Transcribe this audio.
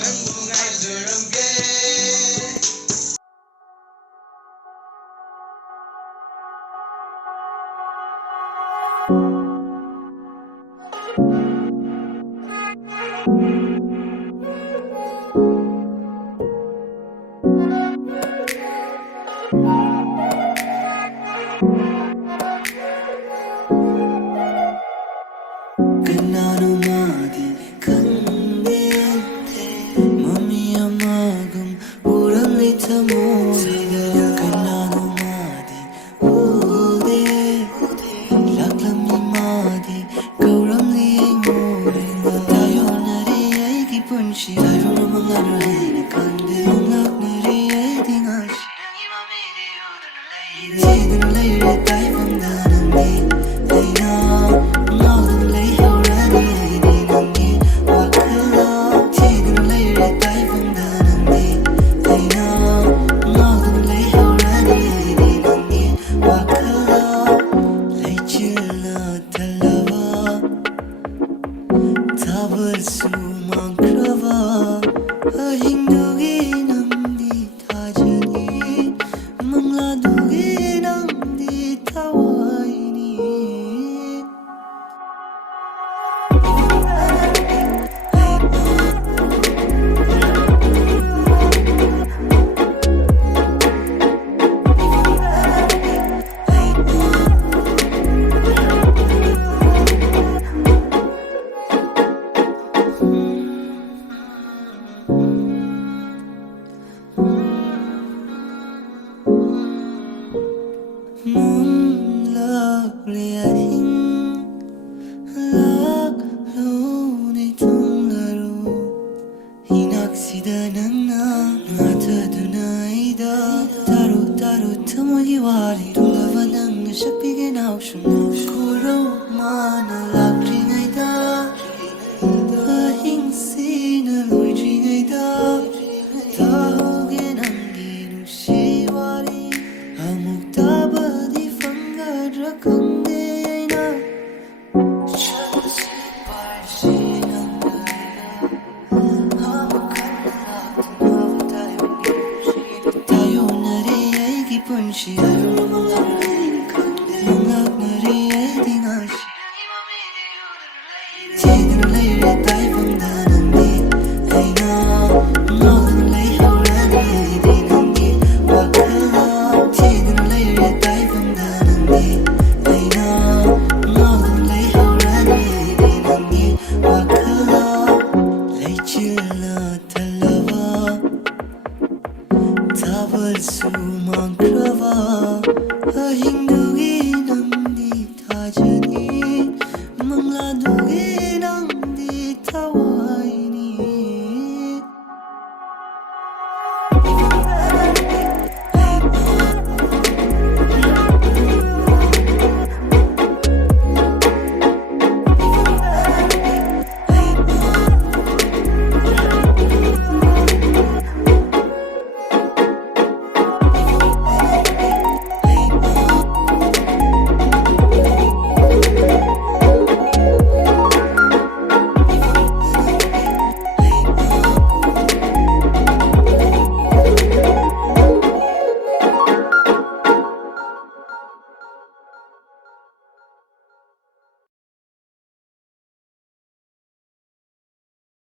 ꯅꯪꯕꯨ ꯉꯥꯏꯖꯔꯝꯒꯦ Kanano madi kande mami amagam urang litamo kanano madi ude laklami madi kauram liengore tayo nari ay kipunshi tayo namang ay kande mangak nari ay dingashi Tidin lay re tay phong danang di lay na ngadang lay haurani ay di nangi wakala Tidin lay re tay phong danang di lay na ngadang lay haurani ay di nangi wakala lay chilla talawa tabal sumang krava ahingdugi namdi tajani mangladugi namdi tawaini Moon lovely ahing lag luni tung laro hinaksida nangna ngata dunaida taro taro tamogi wari tulava nangna shakpige naushun kuro mana lakringaida ahing sina loidringaida tahoge nangi nusiwari amuk tabadi fangadra kande aina chasi parsi nangaya amuk kanna tayo nare ay kipunshi tayo mangak nare ay dingashi tidin lay re tay phong danang di ay na ngadang lay haurani ay di nangi wakala tidin lay re tay phong danang di ay na ngadang lay haurani ay di nangi wakala lay chilla talawa tabal sumang